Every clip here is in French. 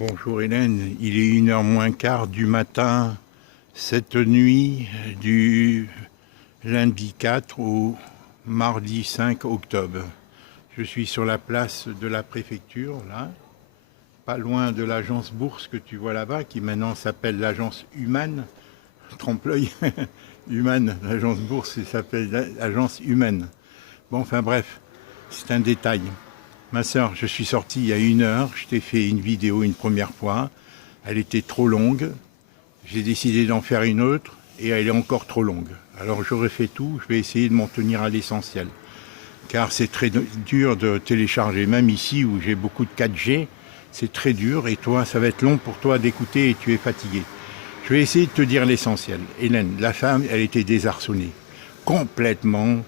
Bonjour Hélène, il est 1h moins quart du matin, cette nuit du lundi 4 au mardi 5 octobre. Je suis sur la place de la préfecture, là, pas loin de l'agence Bourse que tu vois là-bas, qui maintenant s'appelle l'agence Humaine. Trompe-l'œil, Humaine, l'agence Bourse, ça s'appelle l'agence Humaine. Bon, enfin bref, c'est un détail. Ma sœur, je suis sorti il y a 1 heure, je t'ai fait une vidéo une première fois, elle était trop longue, j'ai décidé d'en faire une autre et elle est encore trop longue. Alors je refais tout, je vais essayer de m'en tenir à l'essentiel. Car c'est très dur de télécharger, même ici où j'ai beaucoup de 4G, c'est très dur et toi, ça va être long pour toi d'écouter et tu es fatigué. Je vais essayer de te dire l'essentiel. Hélène, la femme, elle était désarçonnée, complètement...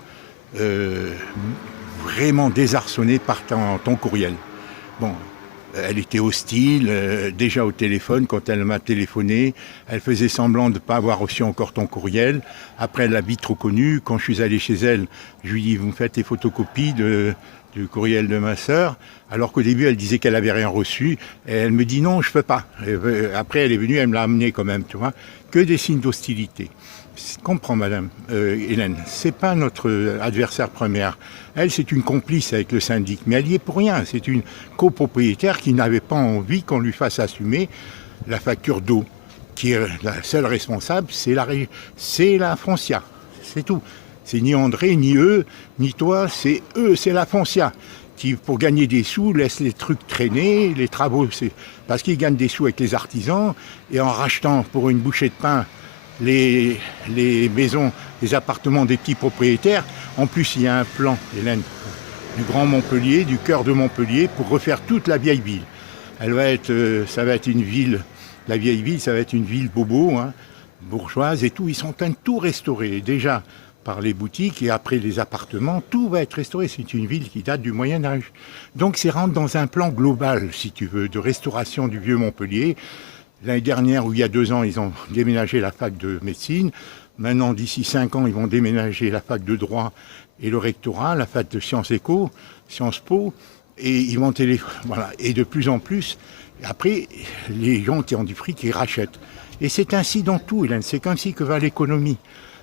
vraiment désarçonnée par ton courriel. Bon, elle était hostile, déjà au téléphone, quand elle m'a téléphoné, elle faisait semblant de ne pas avoir reçu encore ton courriel. Après, elle l'a vite reconnu. Quand je suis allé chez elle, je lui ai dit, vous me faites les photocopies du courriel de ma sœur, alors qu'au début, elle disait qu'elle n'avait rien reçu. Et elle me dit, non, je ne peux pas. Après, elle est venue, elle me l'a amené quand même, tu vois. Que des signes d'hostilité. Comprends, madame Hélène, c'est pas notre adversaire première. Elle, c'est une complice avec le syndic, mais elle y est pour rien. C'est une copropriétaire qui n'avait pas envie qu'on lui fasse assumer la facture d'eau, qui est la seule responsable, c'est la Foncia. C'est tout. C'est ni André, ni eux, ni toi, c'est eux, c'est la Foncia qui, pour gagner des sous, laisse les trucs traîner, les travaux, c'est parce qu'ils gagnent des sous avec les artisans, et en rachetant pour une bouchée de pain les maisons, les appartements des petits propriétaires. En plus, il y a un plan, Hélène, du Grand Montpellier, du cœur de Montpellier, pour refaire toute la vieille ville. Ça va être une ville, la vieille ville, ça va être une ville bobo, hein, bourgeoise et tout. Ils sont en train de tout restaurer, déjà par les boutiques et après les appartements, tout va être restauré. C'est une ville qui date du Moyen-Âge. Donc, c'est rentre dans un plan global, si tu veux, de restauration du vieux Montpellier. L'année dernière, ou il y a 2 ans, ils ont déménagé la fac de médecine. Maintenant, d'ici 5 ans, ils vont déménager la fac de droit et le rectorat, la fac de Sciences Éco, Sciences Po. Et ils vont voilà. Et de plus en plus, après, les gens qui ont du fric, ils rachètent. Et c'est ainsi dans tout, Hélène. C'est comme si que va l'économie.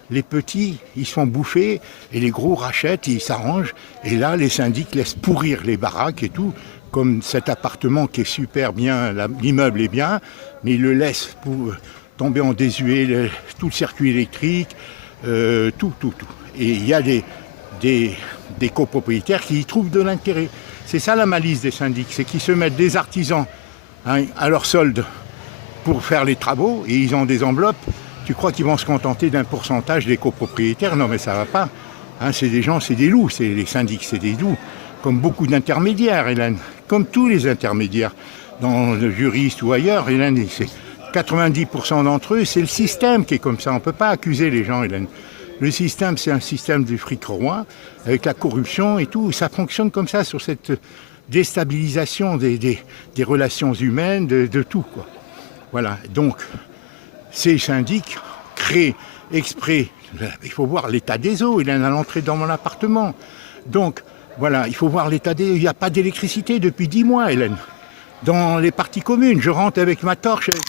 Les petits, ils se font bouffer, et les gros rachètent, ils s'arrangent. Et là, les syndics laissent pourrir les baraques et tout. Comme cet appartement qui est super bien, l'immeuble est bien, mais ils le laissent pour tomber en désuet, tout le circuit électrique, tout. Et il y a des copropriétaires qui y trouvent de l'intérêt. C'est ça la malice des syndics, c'est qu'ils se mettent des artisans, hein, à leur solde pour faire les travaux, et ils ont des enveloppes. Tu crois qu'ils vont se contenter d'un pourcentage des copropriétaires? Non, mais ça va pas. Hein, c'est des gens, c'est des loups, les syndics, c'est des loups. Comme beaucoup d'intermédiaires, Hélène, comme tous les intermédiaires, dans le juriste ou ailleurs, Hélène, c'est 90% d'entre eux, c'est le système qui est comme ça. On ne peut pas accuser les gens, Hélène. Le système, c'est un système du fric roi, avec la corruption et tout. Ça fonctionne comme ça, sur cette déstabilisation des relations humaines, de tout, quoi. Voilà, donc, ces syndics créent exprès, il faut voir l'état des eaux, Hélène, à l'entrée dans mon appartement. Donc, voilà, il faut voir l'état des eaux. Il n'y a pas d'électricité depuis 10 mois, Hélène. Dans les parties communes, je rentre avec ma torche, avec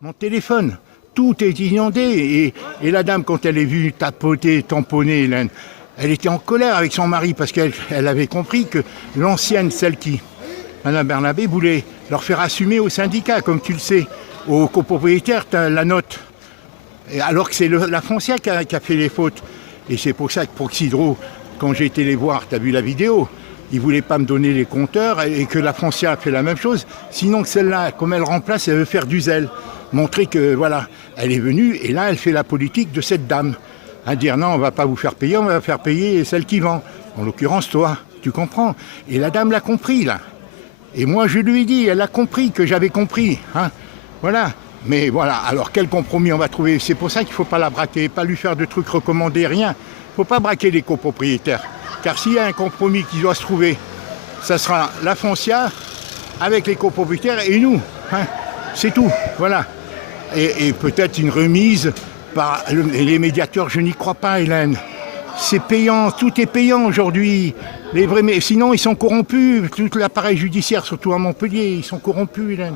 mon téléphone. Tout est inondé. Et la dame, quand elle est vue tapoter, tamponner, Hélène, elle était en colère avec son mari parce qu'elle avait compris que l'ancienne, celle qui, Madame Bernabé, voulait leur faire assumer au syndicat, comme tu le sais. Aux copropriétaires, tu as la note. Et alors que c'est la Foncia qui a fait les fautes. Et c'est pour ça que Proxydro, quand j'ai été les voir, tu as vu la vidéo, ils ne voulaient pas me donner les compteurs et que la Foncia a fait la même chose. Sinon que celle-là, comme elle remplace, elle veut faire du zèle. Montrer que, voilà, elle est venue et là, elle fait la politique de cette dame. À dire non, on ne va pas vous faire payer, on va faire payer celle qui vend. En l'occurrence, toi, tu comprends. Et la dame l'a compris, là. Et moi, je lui ai dit, elle a compris que j'avais compris. Hein. Voilà. Mais voilà, alors quel compromis on va trouver? C'est pour ça qu'il ne faut pas la braquer, pas lui faire de trucs recommandés, rien. Il ne faut pas braquer les copropriétaires. Car s'il y a un compromis qui doit se trouver, ça sera la Foncia avec les copropriétaires et nous. Hein. C'est tout, voilà. Et peut-être une remise par les médiateurs, je n'y crois pas, Hélène. c'est payant, tout est payant aujourd'hui. Les vrais, mais sinon, ils sont corrompus. Tout l'appareil judiciaire, surtout à Montpellier, ils sont corrompus, Hélène.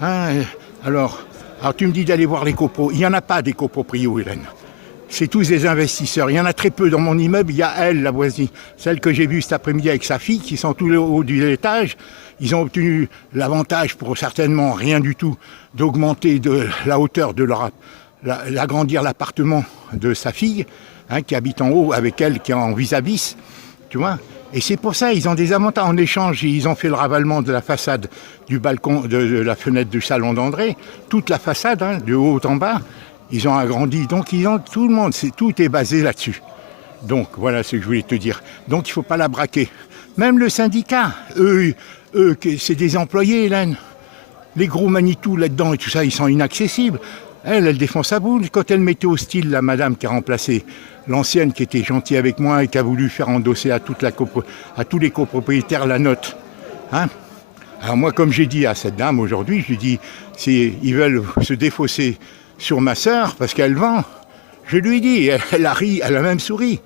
Hein, alors tu me dis d'aller voir les copros. Il n'y en a pas des coproprios, Hélène. C'est tous des investisseurs. Il y en a très peu dans mon immeuble. Il y a elle, la voisine, celle que j'ai vue cet après-midi avec sa fille, qui sont tous au haut de l'étage. Ils ont obtenu l'avantage, pour certainement rien du tout, d'augmenter de la hauteur de leur... l'agrandir l'appartement de sa fille, hein, qui habite en haut avec elle, qui est en vis-à-vis, tu vois. Et c'est pour ça, ils ont des avantages. En échange, ils ont fait le ravalement de la façade du balcon, de la fenêtre du salon d'André, toute la façade, hein, de haut en bas. Ils ont agrandi, donc ils ont tout le monde, tout est basé là-dessus. Donc voilà ce que je voulais te dire. Donc il ne faut pas la braquer. Même le syndicat, eux, c'est des employés, Hélène. Les gros Manitou là-dedans et tout ça, ils sont inaccessibles. Elle défend sa boule. Quand elle mettait au style la madame qui a remplacé l'ancienne, qui était gentille avec moi et qui a voulu faire endosser à tous les copropriétaires la note. Hein? Alors moi, comme j'ai dit à cette dame aujourd'hui, je lui dis, ils veulent se défausser sur ma sœur parce qu'elle vend. Je lui dis, elle a ri, elle a même souri.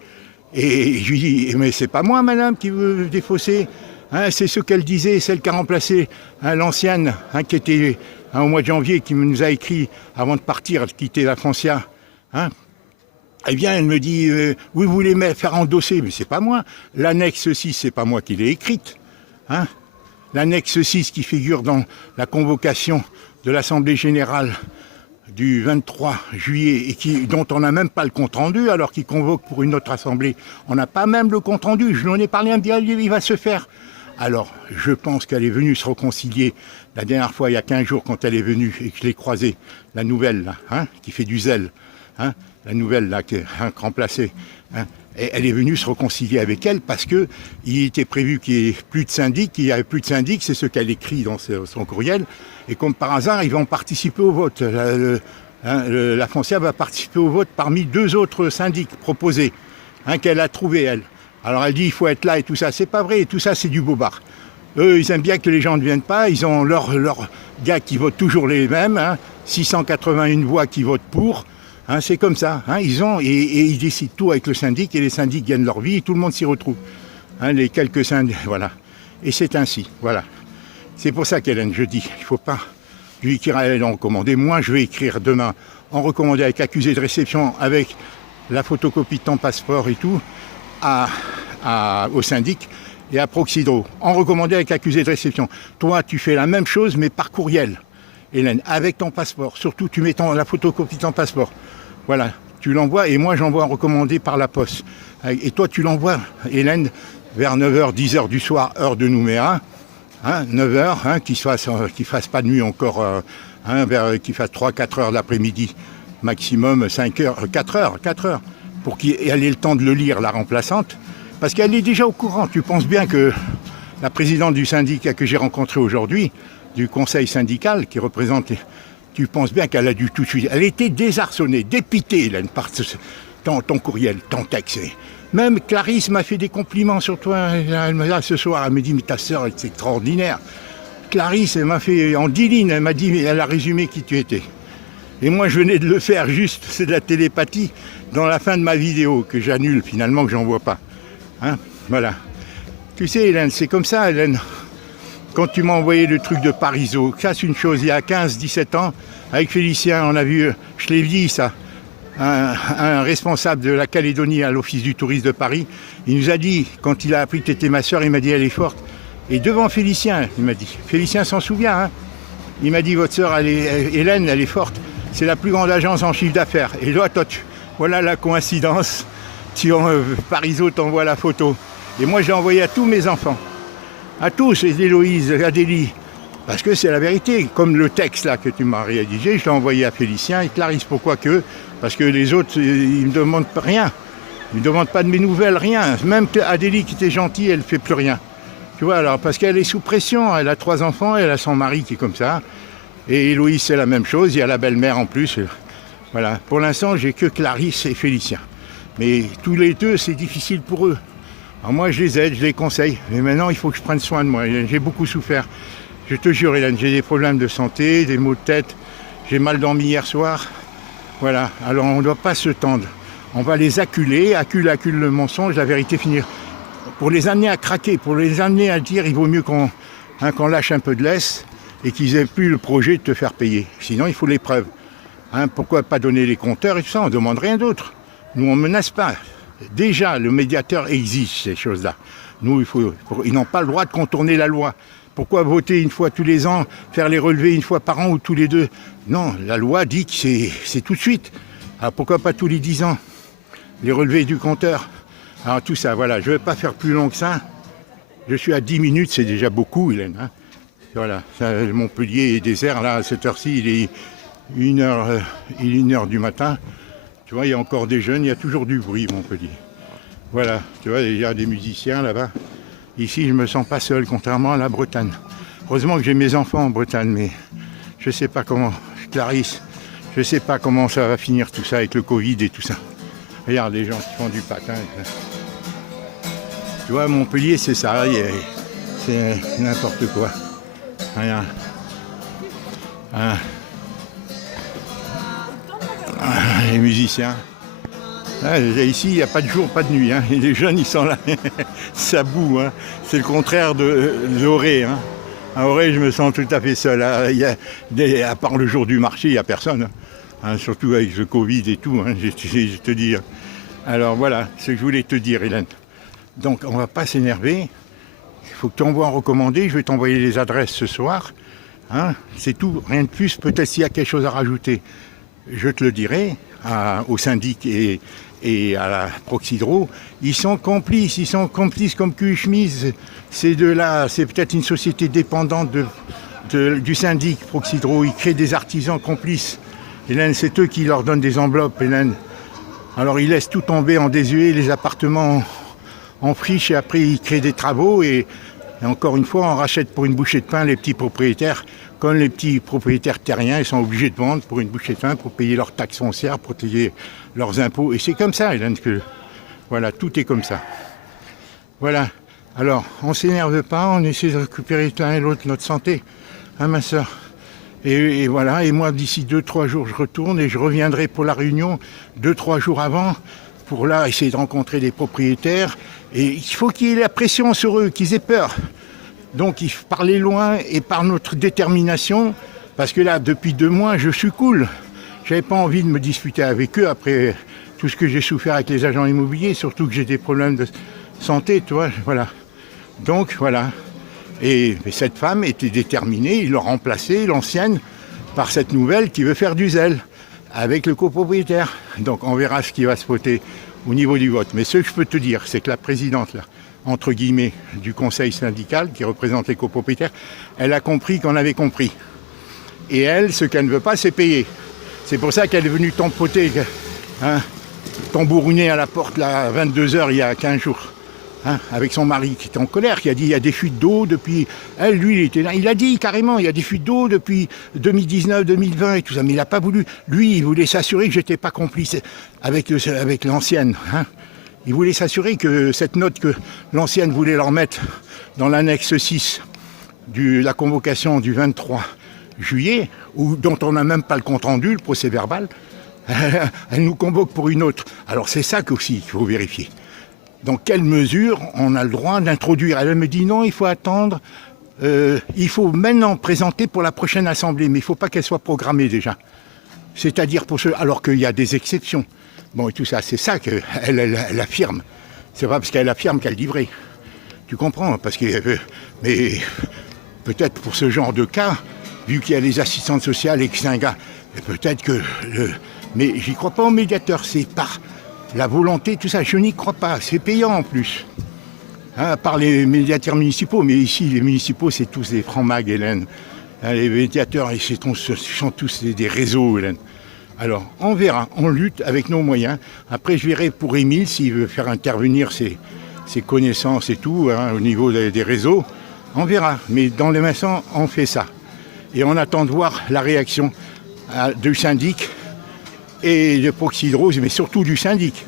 Et je lui dis, mais c'est pas moi, madame, qui veut défausser. Hein, c'est ce qu'elle disait, celle qui a remplacé l'ancienne, hein, qui était au mois de janvier, qui nous a écrit avant de partir, de quitter la Francia. Hein. Eh bien, elle me dit, oui, vous voulez me faire endosser, mais c'est pas moi. L'annexe 6, c'est pas moi qui l'ai écrite. Hein. L'annexe 6 qui figure dans la convocation de l'Assemblée Générale du 23 juillet et dont on n'a même pas le compte-rendu, alors qu'il convoque pour une autre assemblée. On n'a pas même le compte-rendu. Je lui en ai parlé, il va se faire. Alors, je pense qu'elle est venue se réconcilier la dernière fois, il y a 15 jours, quand elle est venue et que je l'ai croisée, la nouvelle, là, hein, qui fait du zèle, hein, la nouvelle, là, qui est remplacée. Hein, et elle est venue se réconcilier avec elle parce qu'il était prévu qu'il n'y ait plus de syndic. Il n'y avait plus de syndic, c'est ce qu'elle écrit dans son courriel. Et comme par hasard, ils vont participer au vote. La Foncia va participer au vote parmi 2 autres syndics proposés, hein, qu'elle a trouvé, elle. Alors elle dit il faut être là et tout ça. C'est pas vrai, et tout ça c'est du bobard. Eux, ils aiment bien que les gens ne viennent pas. Ils ont leurs gars qui votent toujours les mêmes, hein, 681 voix qui votent pour. Hein, c'est comme ça. Hein, et ils décident tout avec le syndic et les syndics gagnent leur vie et tout le monde s'y retrouve. Hein, les quelques syndics, voilà. Et c'est ainsi, voilà. C'est pour ça qu'Hélène, je dis, il ne faut pas lui écrire à elle en recommandé. Moi, je vais écrire demain en recommandé avec accusé de réception, avec la photocopie de ton passeport et tout, au syndic et à Proxydro, en recommandé avec accusé de réception. Toi, tu fais la même chose, mais par courriel, Hélène, avec ton passeport. Surtout, tu mets la photocopie de ton passeport. Voilà, tu l'envoies et moi, j'envoie en recommandé par la poste. Et toi, tu l'envoies, Hélène, vers 9h, 10h du soir, heure de Nouméa. Hein, 9h, hein, qu'il ne fasse pas de nuit encore, qu'il fasse 3-4 heures l'après-midi, maximum 5 heures, 4 heures, pour qu'elle ait le temps de le lire, la remplaçante, parce qu'elle est déjà au courant. Tu penses bien que la présidente du syndicat que j'ai rencontré aujourd'hui, du conseil syndical qui représente, tu penses bien qu'elle a dû tout de suite, elle était désarçonnée, dépitée, Hélène, par ton courriel, ton texte. Même Clarisse m'a fait des compliments sur toi. Ce soir, elle me dit, mais ta sœur, c'est extraordinaire. Clarisse, elle m'a fait en 10 lignes, elle m'a dit, elle a résumé qui tu étais. Et moi, je venais de le faire juste, c'est de la télépathie, dans la fin de ma vidéo, que j'annule finalement, que j'envoie pas. Hein, voilà. Tu sais, Hélène, c'est comme ça, Hélène. Quand tu m'as envoyé le truc de Parisot, ça c'est une chose, il y a 15-17 ans, avec Félicien, on a vu, je l'ai dit ça, un responsable de la Calédonie à l'Office du tourisme de Paris, il nous a dit, quand il a appris que tu étais ma sœur, il m'a dit elle est forte. Et devant Félicien, il m'a dit, Félicien s'en souvient, hein, il m'a dit votre sœur, Hélène, elle est forte, c'est la plus grande agence en chiffre d'affaires. Et là, toi, voilà la coïncidence, Parisot t'envoie la photo. Et moi, j'ai envoyé à tous mes enfants, à tous, Héloïse, Adélie, parce que c'est la vérité. Comme le texte là que tu m'as rédigé, je l'ai envoyé à Félicien et Clarisse. Pourquoi que? Parce que les autres, ils ne me demandent rien. Ils ne me demandent pas de mes nouvelles, rien. Même Adélie qui était gentille, elle ne fait plus rien. Tu vois, alors, parce qu'elle est sous pression. Elle a 3 enfants, elle a son mari qui est comme ça. Et Héloïse, c'est la même chose. Il y a la belle-mère en plus. Voilà. Pour l'instant, j'ai que Clarisse et Félicien. Mais tous les deux, c'est difficile pour eux. Alors moi, je les aide, je les conseille. Mais maintenant, il faut que je prenne soin de moi. J'ai beaucoup souffert. Je te jure, Hélène, j'ai des problèmes de santé, des maux de tête. J'ai mal dormi hier soir. Voilà. Alors, on ne doit pas se tendre. On va les acculer, accule le mensonge, la vérité finir. Pour les amener à craquer, pour les amener à dire il vaut mieux qu'on lâche un peu de laisse et qu'ils aient plus le projet de te faire payer. Sinon, il faut les preuves. Pourquoi pas donner les compteurs et tout ça, on ne demande rien d'autre. Nous, on ne menace pas. Déjà, le médiateur exige ces choses-là. Nous, ils n'ont pas le droit de contourner la loi. Pourquoi voter une fois tous les ans, faire les relevés une fois par an ou tous les 2? Non, la loi dit que c'est tout de suite. Alors pourquoi pas tous les 10 ans, les relevés du compteur? Alors tout ça, voilà, je ne vais pas faire plus long que ça. Je suis à 10 minutes, c'est déjà beaucoup, Hélène. Voilà, Montpellier est désert, là, à cette heure-ci, il est 1h du matin. Tu vois, il y a encore des jeunes, il y a toujours du bruit, Montpellier. Voilà, tu vois, il y a des musiciens là-bas. Ici, je ne me sens pas seul, contrairement à la Bretagne. Heureusement que j'ai mes enfants en Bretagne, mais je ne sais pas comment, Clarisse, je ne sais pas comment ça va finir tout ça avec le Covid et tout ça. Regarde les gens qui font du patin. Tu vois, Montpellier, c'est ça, c'est n'importe quoi. Regarde. Les musiciens. Ici, il n'y a pas de jour, pas de nuit. Et les jeunes, ils sont là. Ça boue. C'est le contraire d'Auray. À Auray, je me sens tout à fait seul. À part le jour du marché, il n'y a personne. Surtout avec le Covid et tout, je te dis. Alors voilà, ce que je voulais te dire, Hélène. Donc, on ne va pas s'énerver. Il faut que tu envoies un recommandé. Je vais t'envoyer les adresses ce soir. C'est tout, rien de plus. Peut-être s'il y a quelque chose à rajouter, je te le dirai au syndic et à la Proxydro. Ils sont complices comme cul et chemise. Ces deux-là, c'est peut-être une société dépendante du syndic Proxydro. Ils créent des artisans complices. Hélène, c'est eux qui leur donnent des enveloppes, Hélène. Alors ils laissent tout tomber en désuet, les appartements en friche, et après ils créent des travaux et encore une fois, on rachète pour une bouchée de pain les petits propriétaires. Comme les petits propriétaires terriens, ils sont obligés de vendre pour une bouchée de pain, pour payer leurs taxes foncières, pour payer leurs impôts. Et c'est comme ça, Hélène, que voilà, tout est comme ça. Voilà. Alors, on ne s'énerve pas, on essaie de récupérer l'un et l'autre notre santé, ma soeur. Et voilà, et moi, d'ici 2-3 jours, je retourne et je reviendrai pour la réunion 2-3 jours avant, pour là, essayer de rencontrer les propriétaires. Et il faut qu'il y ait la pression sur eux, qu'ils aient peur. Donc, il faut parler loin et par notre détermination, parce que là, depuis 2 mois, je suis cool. Je n'avais pas envie de me disputer avec eux après tout ce que j'ai souffert avec les agents immobiliers, surtout que j'ai des problèmes de santé, tu vois, voilà. Donc, voilà. Et cette femme était déterminée, ils l'ont remplacée, l'ancienne, par cette nouvelle qui veut faire du zèle avec le copropriétaire. Donc, on verra ce qui va se voter au niveau du vote. Mais ce que je peux te dire, c'est que la présidente, là, entre guillemets, du conseil syndical qui représente les copropriétaires, elle a compris qu'on avait compris. Et elle, ce qu'elle ne veut pas, c'est payer. C'est pour ça qu'elle est venue tampoter, tambouriner à la porte là, à 22h il y a 15 jours. Avec son mari qui était en colère, qui a dit il y a des fuites d'eau depuis... Lui, il était là, il a dit carrément, il y a des fuites d'eau depuis 2019, 2020 et tout ça, mais il n'a pas voulu. Lui, il voulait s'assurer que je n'étais pas complice avec l'ancienne. Il voulait s'assurer que cette note que l'ancienne voulait leur mettre dans l'annexe 6 de la convocation du 23 juillet, dont on n'a même pas le compte-rendu, le procès verbal, elle nous convoque pour une autre. Alors c'est ça qu'aussi qu'il faut vérifier. Dans quelle mesure on a le droit d'introduire? Elle me dit non, il faut attendre, il faut maintenant présenter pour la prochaine assemblée, mais il ne faut pas qu'elle soit programmée déjà. C'est-à-dire pour ceux, alors qu'il y a des exceptions. Bon, et tout ça, c'est ça qu'elle affirme. C'est pas parce qu'elle affirme qu'elle dit vrai. Tu comprends? Parce que, mais peut-être pour ce genre de cas, vu qu'il y a les assistantes sociales et que c'est un gars, peut-être que... mais j'y crois pas au médiateur, c'est par... la volonté, tout ça, je n'y crois pas. C'est payant en plus. À part les médiateurs municipaux. Mais ici, les municipaux, c'est tous des francs-mags, Hélène. Les médiateurs, ce sont tous des réseaux, Hélène. Alors, on verra. On lutte avec nos moyens. Après, je verrai pour Émile, s'il veut faire intervenir ses connaissances et tout, au niveau des réseaux. On verra. Mais dans les maçons, on fait ça. Et on attend de voir la réaction du syndic et de Proxydro, mais surtout du syndic.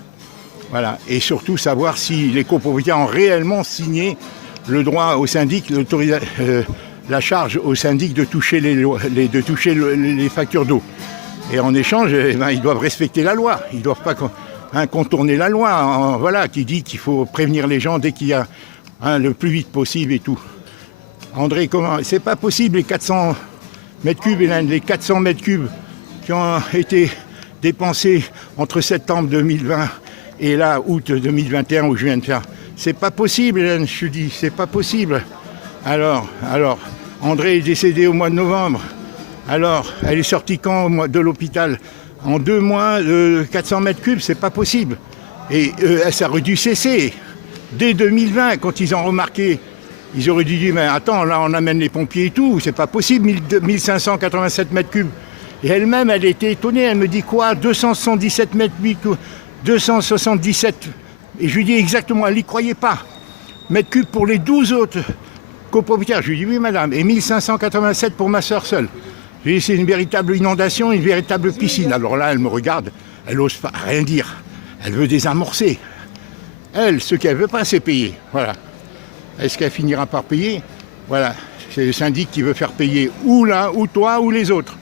Voilà. Et surtout savoir si les copropriétaires ont réellement signé le droit au syndic, la charge au syndic de toucher les factures d'eau. Et en échange, ils doivent respecter la loi. Ils doivent pas... contourner la loi, voilà, qui dit qu'il faut prévenir les gens dès qu'il y a le plus vite possible et tout. André, comment? C'est pas possible les 400 mètres cubes, Hélène, les 400 mètres cubes qui ont été dépensés entre septembre 2020 et là, août 2021, où je viens de faire. C'est pas possible, Hélène, je te dis, c'est pas possible. Alors, André est décédé au mois de novembre. Alors, elle est sortie quand de l'hôpital? En 2 mois, 400 mètres cubes, c'est pas possible. Et ça aurait dû cesser. Dès 2020, quand ils ont remarqué, ils auraient dû dire, mais attends, là on amène les pompiers et tout, c'est pas possible, 1587 mètres cubes. Et elle-même, elle était étonnée, elle me dit quoi? 277 mètres cubes, 277. Et je lui dis exactement, elle n'y croyait pas. Mètres cubes pour les 12 autres copropriétaires. Je lui dis, oui madame, et 1587 pour ma soeur seule. Je lui dis, c'est une véritable inondation, une véritable piscine. Alors là, elle me regarde, elle n'ose pas rien dire. Elle veut désamorcer. Elle, ce qu'elle veut pas, c'est payer. Voilà. Est-ce qu'elle finira par payer? Voilà. C'est le syndic qui veut faire payer ou l'un, ou toi, ou les autres.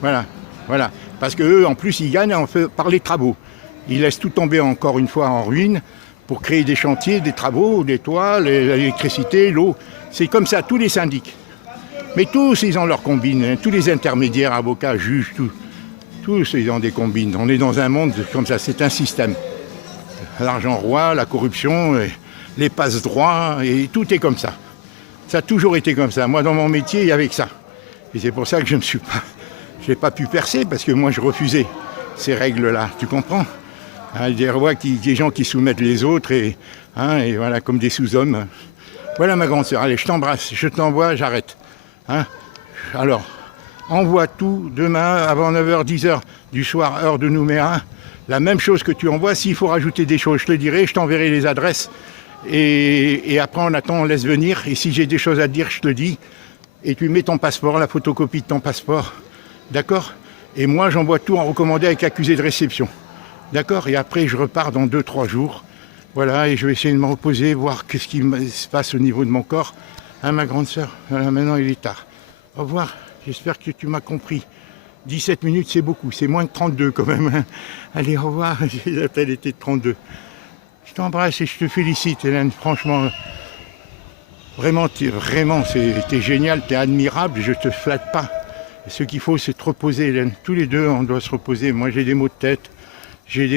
Voilà. Voilà. Parce qu'eux, en plus, ils gagnent par les travaux. Ils laissent tout tomber encore une fois en ruine pour créer des chantiers, des travaux, des toits, l'électricité, l'eau. C'est comme ça, tous les syndics. Mais tous, ils ont leurs combines, hein. Tous les intermédiaires, avocats, juges, tous, ils ont des combines. On est dans un monde comme ça, c'est un système. L'argent roi, la corruption, les passe-droits, et tout est comme ça. Ça a toujours été comme ça. Moi, dans mon métier, il y avait que ça. Et c'est pour ça que je n'ai pas pu percer, parce que moi, je refusais ces règles-là. Tu comprends? Des gens qui soumettent les autres, et voilà, comme des sous-hommes. Voilà ma grande sœur, allez, je t'embrasse, je t'envoie, j'arrête. Alors, envoie tout demain avant 9h, 10h du soir, heure de Nouméa. La même chose que tu envoies. S'il faut rajouter des choses, je te le dirai, je t'enverrai les adresses. Et après, on attend, on laisse venir. Et si j'ai des choses à te dire, je te le dis. Et tu mets ton passeport, la photocopie de ton passeport. D'accord? Et moi, j'envoie tout en recommandé avec accusé de réception. D'accord? Et après, je repars dans 2-3 jours. Voilà, et je vais essayer de me reposer, voir qu'est-ce qui se passe au niveau de mon corps. Ma grande sœur, voilà, maintenant il est tard. Au revoir, j'espère que tu m'as compris. 17 minutes, c'est beaucoup, c'est moins de 32 quand même. Allez, au revoir, elle était de 32. Je t'embrasse et je te félicite, Hélène, franchement. Vraiment, t'es génial, t'es admirable, je te flatte pas. Et ce qu'il faut, c'est te reposer, Hélène. Tous les deux, on doit se reposer. Moi, j'ai des maux de tête, j'ai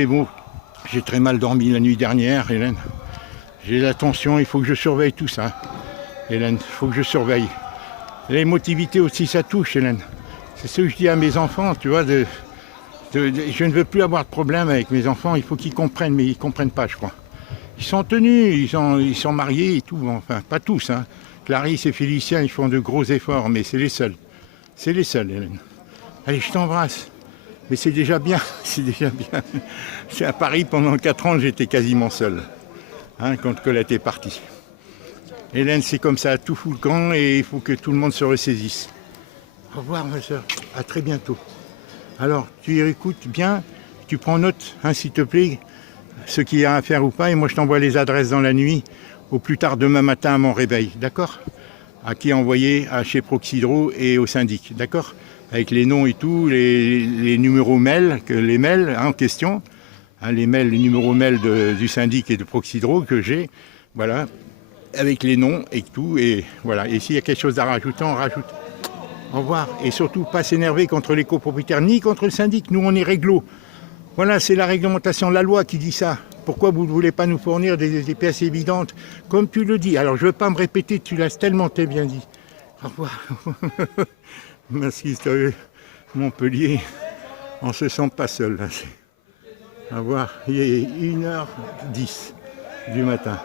très mal dormi la nuit dernière, Hélène. J'ai la tension, il faut que je surveille tout ça. Hélène, il faut que je surveille. L'émotivité aussi, ça touche, Hélène. C'est ce que je dis à mes enfants, tu vois. Je ne veux plus avoir de problème avec mes enfants, il faut qu'ils comprennent, mais ils ne comprennent pas, je crois. Ils sont tenus, ils sont mariés et tout, enfin, pas tous. Clarisse et Félicien, ils font de gros efforts, mais c'est les seuls. C'est les seuls, Hélène. Allez, je t'embrasse. Mais c'est déjà bien, c'est déjà bien. C'est à Paris, pendant 4 ans, j'étais quasiment seul, quand Colette est partie. Hélène, c'est comme ça, tout fout le camp et il faut que tout le monde se ressaisisse. Au revoir, ma soeur, à très bientôt. Alors, tu écoutes bien, tu prends note, s'il te plaît, ce qu'il y a à faire ou pas, et moi je t'envoie les adresses dans la nuit, au plus tard demain matin à mon réveil, d'accord? À qui envoyer chez Proxydro et au syndic, d'accord? Avec les noms et tout, les numéros mail, les mails en question, les numéros mail du syndic et de Proxydro que j'ai, voilà. Avec les noms et tout, et voilà. Et s'il y a quelque chose à rajouter, on rajoute. Au revoir. Et surtout, pas s'énerver contre les copropriétaires, ni contre le syndic. Nous, on est réglo. Voilà, c'est la réglementation, la loi qui dit ça. Pourquoi vous ne voulez pas nous fournir des pièces évidentes, comme tu le dis? Alors, je ne veux pas me répéter, tu l'as tellement bien dit. Au revoir. Merci, Montpellier. On ne se sent pas seul, là. Au revoir. Il est 1h10 du matin.